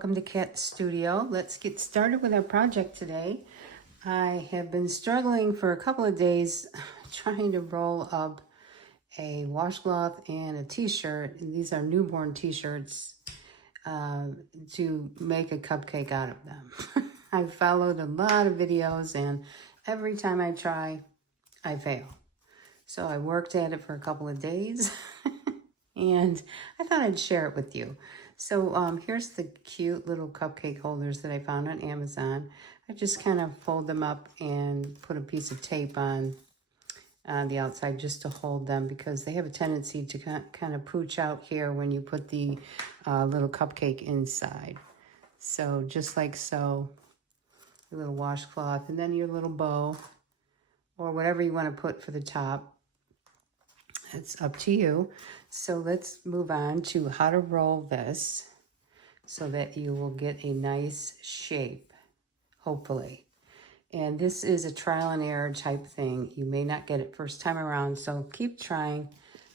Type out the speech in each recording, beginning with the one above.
welcome to Cat Studio. Let's get started with our project today. I have been struggling for a couple of days trying to roll up a washcloth and a t-shirt, and these are newborn t-shirts, to make a cupcake out of them. I followed a lot of videos, and every time I try, I fail. So I worked at it for a couple of days and I thought I'd share it with you. So here's the cute little cupcake holders that I found on Amazon. I just kind of fold them up and put a piece of tape on the outside just to hold them, because they have a tendency to kind of pooch out here when you put the little cupcake inside. So just like so, your little washcloth, and then your little bow, or whatever you want to put for the top. It's up to you. So let's move on to how to roll this so that you will get a nice shape, hopefully. And this is a trial and error type thing. You may not get it first time around, so keep trying.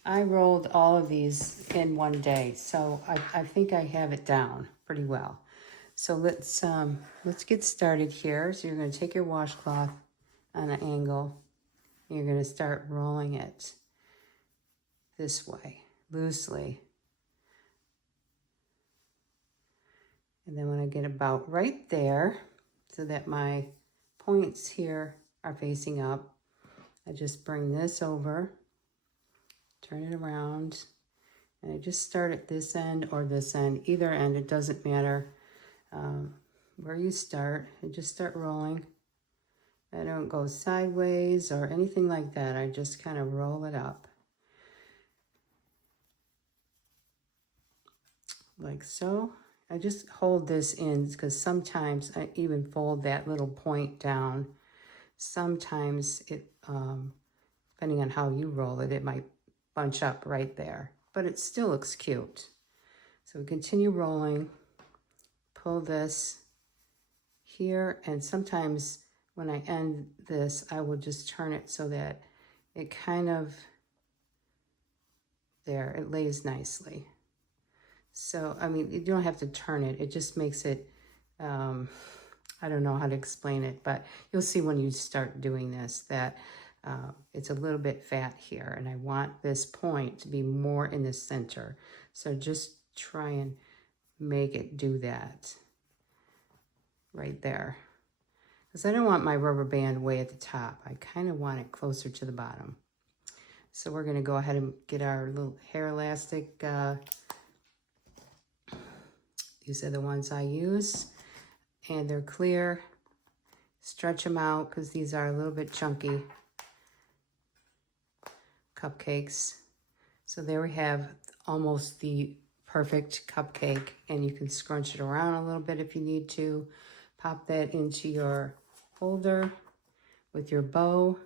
I rolled all of these in one day, so I think I have it down pretty well. So let's get started here. So you're going to take your washcloth on an angle. You're going to start rolling it this way, loosely. And then when I get about right there, so that my points here are facing up, I just bring this over, turn it around, and I just start at this end or this end, either end, it doesn't matter where you start. I just start rolling. I don't go sideways or anything like that. I just kind of roll it up. Like so. I just hold this in because sometimes I even fold that little point down. Sometimes it, depending on how you roll it, it might bunch up right there, but it still looks cute. So we continue rolling, pull this here, and sometimes when I end this, I will just turn it so that it kind of, there, it lays nicely. So, I mean, you don't have to turn it. It just makes it, I don't know how to explain it, but you'll see when you start doing this that it's a little bit fat here, and I want this point to be more in the center. So just try and make it do that right there. Because I don't want my rubber band way at the top. I kind of want it closer to the bottom. So we're going to go ahead and get our little hair elastic. These are the ones I use, and they're clear. Stretch them out because these are a little bit chunky cupcakes. So there we have almost the perfect cupcake, and you can scrunch it around a little bit if you need to. Pop that into your holder with your bow,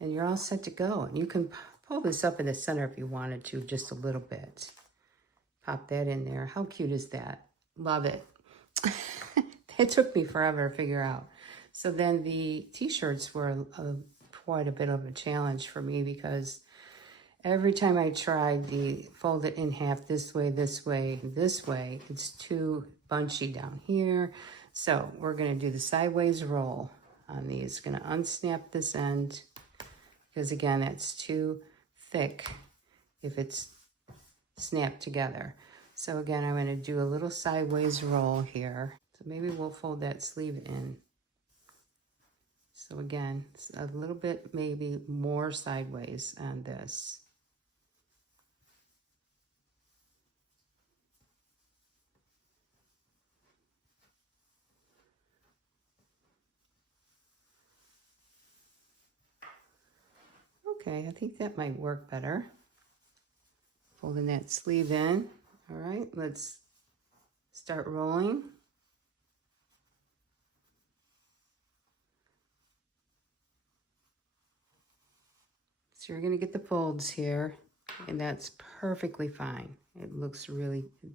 and you're all set to go. And you can pull this up in the center if you wanted to, just a little bit. Pop that in there. How cute is that? Love it. It took me forever to figure out. So then the t-shirts were quite a bit of a challenge for me, because every time I tried the fold it in half this way, this way, this way, it's too bunchy down here. So we're going to do the sideways roll on these. Going to unsnap this end, because again, that's too thick if it's snapped together. So again, I'm going to do a little sideways roll here. So maybe we'll fold that sleeve in. So again, it's a little bit maybe more sideways on this. Okay, I think that might work better. Folding that sleeve in. All right, let's start rolling. So you're going to get the folds here, and that's perfectly fine. It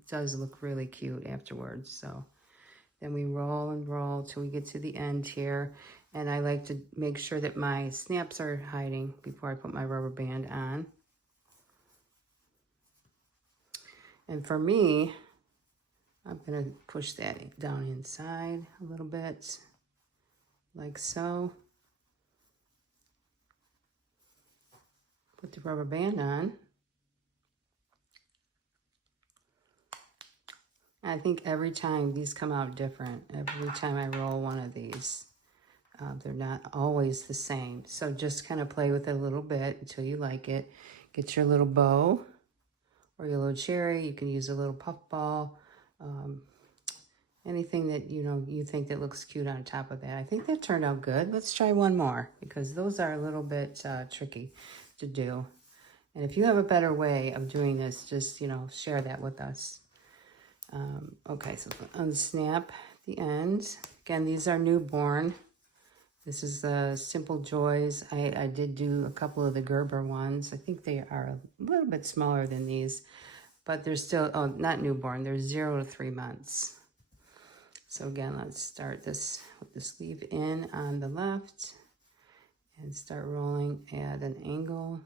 does look really cute afterwards. So then we roll and roll till we get to the end here. And I like to make sure that my snaps are hiding before I put my rubber band on. And for me, I'm going to push that down inside a little bit, like so. Put the rubber band on. I think every time these come out different. Every time I roll one of these, they're not always the same. So just kind of play with it a little bit until you like it. Get your little bow or your little cherry. You can use a little puff ball. Anything that, you know, you think that looks cute on top of that. I think that turned out good. Let's try one more because those are a little bit tricky to do. And if you have a better way of doing this, just, you know, share that with us. Okay, so unsnap the ends. Again, these are newborn. This is the Simple Joys. I did do a couple of the Gerber ones. I think they are a little bit smaller than these, but they're still, oh, not newborn. They're 0 to 3 months. So again, let's start this with the sleeve in on the left and start rolling at an angle.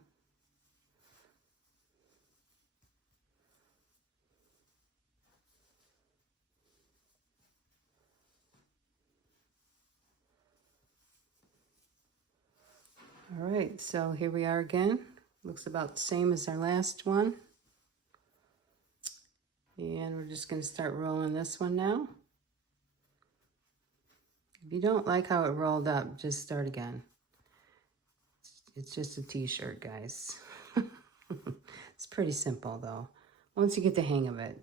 All right, so here we are again. Looks about the same as our last one. And we're just going to start rolling this one now. If you don't like how it rolled up, just start again. It's just a t-shirt, guys. It's pretty simple, though. Once you get the hang of it,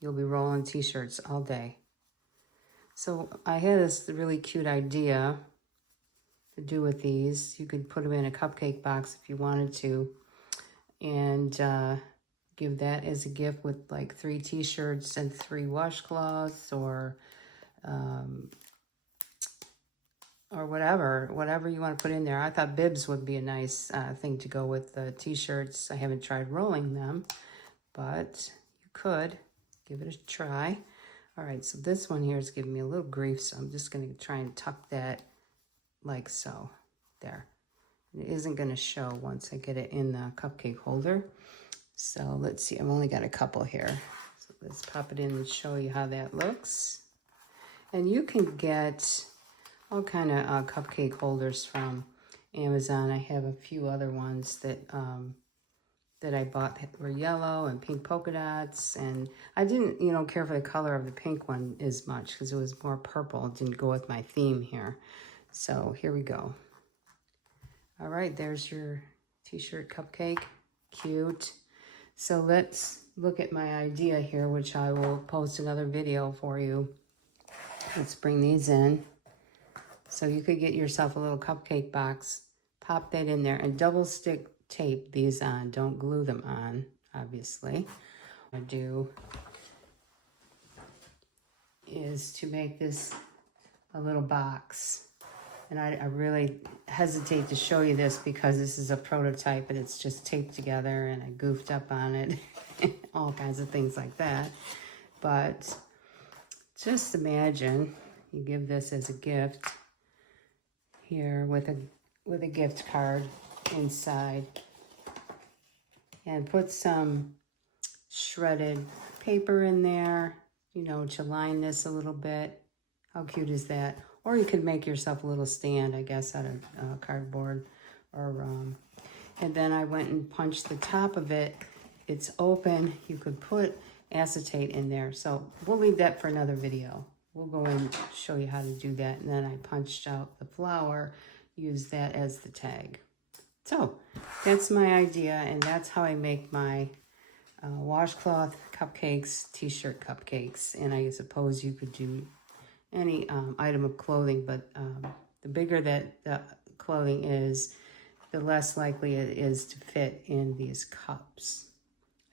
you'll be rolling t-shirts all day. So I had this really cute idea to do with these. You could put them in a cupcake box if you wanted to, and give that as a gift with like 3 t-shirts and 3 washcloths, or whatever you want to put in there. I thought bibs would be a nice thing to go with the t-shirts. I haven't tried rolling them, but you could give it a try. All right, so this one here is giving me a little grief, so I'm just going to try and tuck that like so. There. It isn't going to show once I get it in the cupcake holder. So let's see, I've only got a couple here. So let's pop it in and show you how that looks. And you can get all kind of cupcake holders from Amazon. I have a few other ones that that I bought that were yellow and pink polka dots. And I didn't, you know, care for the color of the pink one as much because it was more purple. It didn't go with my theme here. So here we go. All right, there's your t-shirt cupcake. Cute. So let's look at my idea here, which I will post another video for you. Let's bring these in. So you could get yourself a little cupcake box, pop that in there, and double stick tape these on. Don't glue them on, obviously. What I do is to make this a little box. And I really hesitate to show you this because this is a prototype and it's just taped together and I goofed up on it. All kinds of things like that. But just imagine you give this as a gift here with a gift card inside. And put some shredded paper in there, you know, to line this a little bit. How cute is that? Or you could make yourself a little stand, I guess, out of cardboard. And then I went and punched the top of it. It's open. You could put acetate in there. So we'll leave that for another video. We'll go and show you how to do that. And then I punched out the flower, used that as the tag. So that's my idea, and that's how I make my washcloth cupcakes, t-shirt cupcakes. And I suppose you could do any item of clothing, but the bigger that the clothing is, the less likely it is to fit in these cups.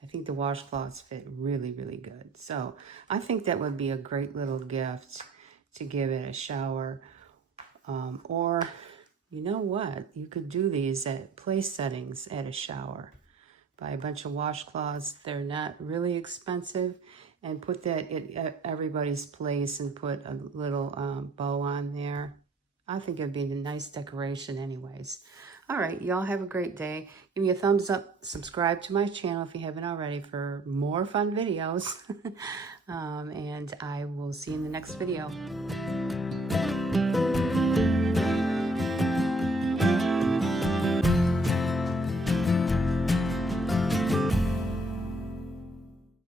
I think the washcloths fit really, really good. So I think that would be a great little gift to give at a shower. Or, you know what? You could do these at place settings at a shower. Buy a bunch of washcloths. They're not really expensive. And put that at everybody's place and put a little bow on there. I think it'd be a nice decoration anyways. All right, y'all have a great day. Give me a thumbs up, subscribe to my channel if you haven't already for more fun videos. And I will see you in the next video.